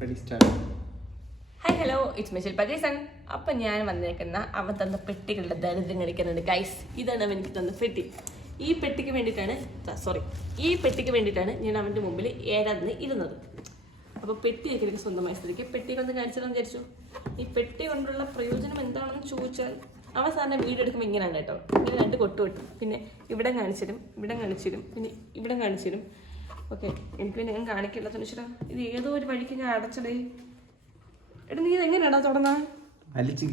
Hi hello it's Mishal പജേസൺ. അപ്പം ഞാൻ വന്നേക്കുന്ന അവൻ തന്ന പെട്ടികളുടെ ദരിദ്രം കളിക്കുന്നുണ്ട് ഗൈസ്. ഇതാണ് അവൻ എനിക്ക് തന്ന പെട്ടി. ഈ പെട്ടിക്ക് വേണ്ടിയിട്ടാണ് ഞാൻ അവൻ്റെ മുമ്പിൽ ഏഴാന്ന് ഇരുന്നത്. അപ്പോൾ പെട്ടിയൊക്കെ എനിക്ക് സ്വന്തമായ സ്ഥിതിക്ക് പെട്ടിയൊക്കെ ഒന്ന് കാണിച്ചതെന്ന് വിചാരിച്ചു. ഈ പെട്ടി കൊണ്ടുള്ള പ്രയോജനം എന്താണെന്ന് ചോദിച്ചാൽ അവസാനം വീഡിയോ എടുക്കുമ്പോൾ ഇങ്ങനെയാണ് കേട്ടോ. ഇങ്ങനെ രണ്ട് കൊട്ട് കൊട്ടും, പിന്നെ ഇവിടെ കാണിച്ചിരും, പിന്നെ ഇവിടെ കാണിച്ചിരും. ഓക്കെ, എനിക്ക് പിന്നെ ഞാൻ കാണിക്കില്ല തുണിച്ചിടാ. ഇത് ഏതോ ഒരു വഴിക്ക് ഞാൻ അടച്ചടേ. എടാ നീ എങ്ങനെയാടാ തുറന്നാ? വലിച്ചു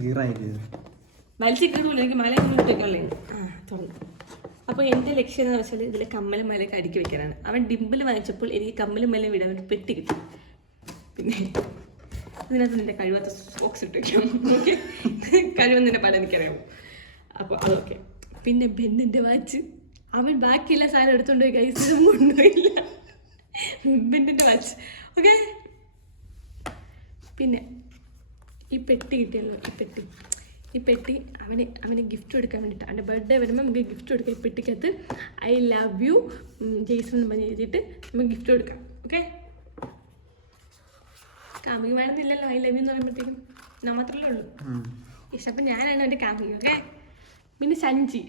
കീറൂല, എനിക്ക് മലയൊക്കെ തുറന്നു. അപ്പോൾ എൻ്റെ ലക്ഷ്യം എന്ന് വെച്ചാൽ ഇതിൽ കമ്മലും മലയൊക്കെ അടുക്കി വെക്കാനാണ്. അവൻ ഡിമ്പിൾ വാങ്ങിച്ചപ്പോൾ എനിക്ക് കമ്മലും മലയും വിടാൻ ഒരു പെട്ടി കിട്ടി. പിന്നെ ഇതിനകത്ത് നിന്റെ കഴിവാത്ത സോക്സ് ഇട്ട് വയ്ക്കാം. ഓക്കെ, കഴിവെന്നെ പല എനിക്കറിയാമോ. അപ്പോൾ അതൊക്കെ. പിന്നെ ബെന്നിൻ്റെ വാച്ച് അവൻ ബാക്കിയുള്ള സാധനം എടുത്തുകൊണ്ട് പോയി കൈസ് കൊണ്ടുപോയില്ല. ബെന്നിൻ്റെ വാച്ച്. ഓക്കെ, പിന്നെ ഈ പെട്ടി കിട്ടിയല്ലോ. ഈ പെട്ടി അവന് ഗിഫ്റ്റ് കൊടുക്കാൻ വേണ്ടിയിട്ട്, അവൻ്റെ ബർത്ത്ഡേ വരുമ്പോൾ നമുക്ക് ഗിഫ്റ്റ് കൊടുക്കാം. ഈ പെട്ടിക്കകത്ത് ഐ ലവ് യു ജെയ്സൺ എന്ന് പറഞ്ഞ് എഴുതിയിട്ട് നമുക്ക് ഗിഫ്റ്റ് കൊടുക്കാം. ഓക്കെ, കാമുകി വേണമെന്നില്ലല്ലോ ഐ ലവ് യു എന്ന് പറയുമ്പോഴത്തേക്കും ഞാൻ മാത്രമല്ലേ ഉള്ളൂ ഇഷ്ടം. അപ്പം ഞാനാണ് അവൻ്റെ കാമുകി. ഓക്കെ, പിന്നെ സഞ്ചി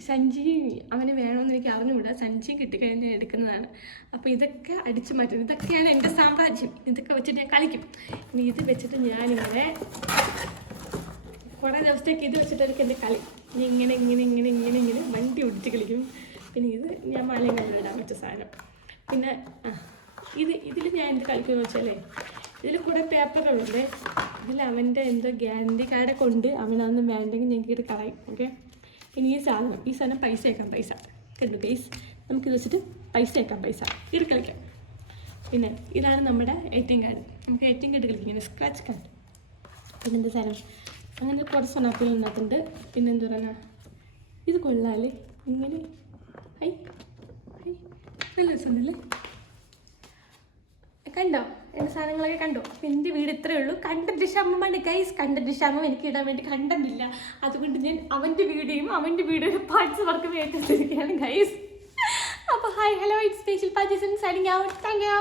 അവന് വേണമെന്ന് എനിക്ക് അറിഞ്ഞുകൂടാ. സഞ്ചി കിട്ടിക്കഴിഞ്ഞാൽ എടുക്കുന്നതാണ്. അപ്പോൾ ഇതൊക്കെ അടിച്ചു മാറ്റും. ഇതൊക്കെയാണ് എൻ്റെ സാമ്രാജ്യം. ഇതൊക്കെ വെച്ചിട്ട് ഞാൻ കളിക്കും. ഇനി ഇത് വെച്ചിട്ട് ഞാനിങ്ങനെ കുറേ ദിവസത്തേക്ക് ഇത് വെച്ചിട്ടായിരിക്കും എൻ്റെ കളി. ഇങ്ങനെ വണ്ടി ഓടിച്ച് കളിക്കും. പിന്നെ ഇത് ഞാൻ മലങ്ങളിൽ ഇടാൻ വെച്ച സാധനം. പിന്നെ ഇതിൽ ഞാൻ എന്ത് കളിക്കുമെന്ന് വെച്ചാലേ, ഇതിൽ കൂടെ പേപ്പറുകളുണ്ട്. ഇതിൽ അവൻ്റെ എന്തോ ഗ്യാരണ്ടി കാർഡൊക്കെ കൊണ്ട് അവനൊന്നും വേണ്ടെങ്കിൽ ഞങ്ങൾക്ക് ഇത് കളയും. ഓക്കെ, പിന്നെ ഈ സാധനം പൈസ കണ്ടു ഗൈസ്. നമുക്കിത് വെച്ചിട്ട് പൈസ ഇത് കളിക്കാം. പിന്നെ ഇതാണ് നമ്മുടെ ATM കാർഡ്. നമുക്ക് ATM കാർഡ് കളിക്കാം, ഇങ്ങനെ സ്ക്രാച്ച് കാർഡ്. പിന്നെ എന്താ സാധനം, അങ്ങനെ കുറച്ച് സണാപ്പിൽ ഉണ്ടാക്കുന്നുണ്ട്. പിന്നെ എന്താ പറയുക, ഇത് കൊള്ളാല്ലേ, ഇങ്ങനെ നല്ല രസമുണ്ടല്ലേ. കണ്ടോ എൻ്റെ സാധനങ്ങളൊക്കെ കണ്ടോ? അപ്പം എൻ്റെ വീട് ഇത്രയേ ഉള്ളൂ. കണ്ടന്റ് ക്ഷമമാണ് ഗൈസ്. കണ്ടന്റ് ക്ഷമം എനിക്ക് ഇടാൻ വേണ്ടി കണ്ടന്റില്ല. അതുകൊണ്ട് ഞാൻ അവൻ്റെ വീഡിയോയുടെ പാർട്സ് വർക്ക് വേണ്ടിയിരിക്കുകയാണ് ഗൈസ്. അപ്പോൾ ഹായ് ഹലോ ഇറ്റ്സ് സ്പെഷ്യൽ പജേസൺ സൈനിങ് ഔട്ട്. Thank U.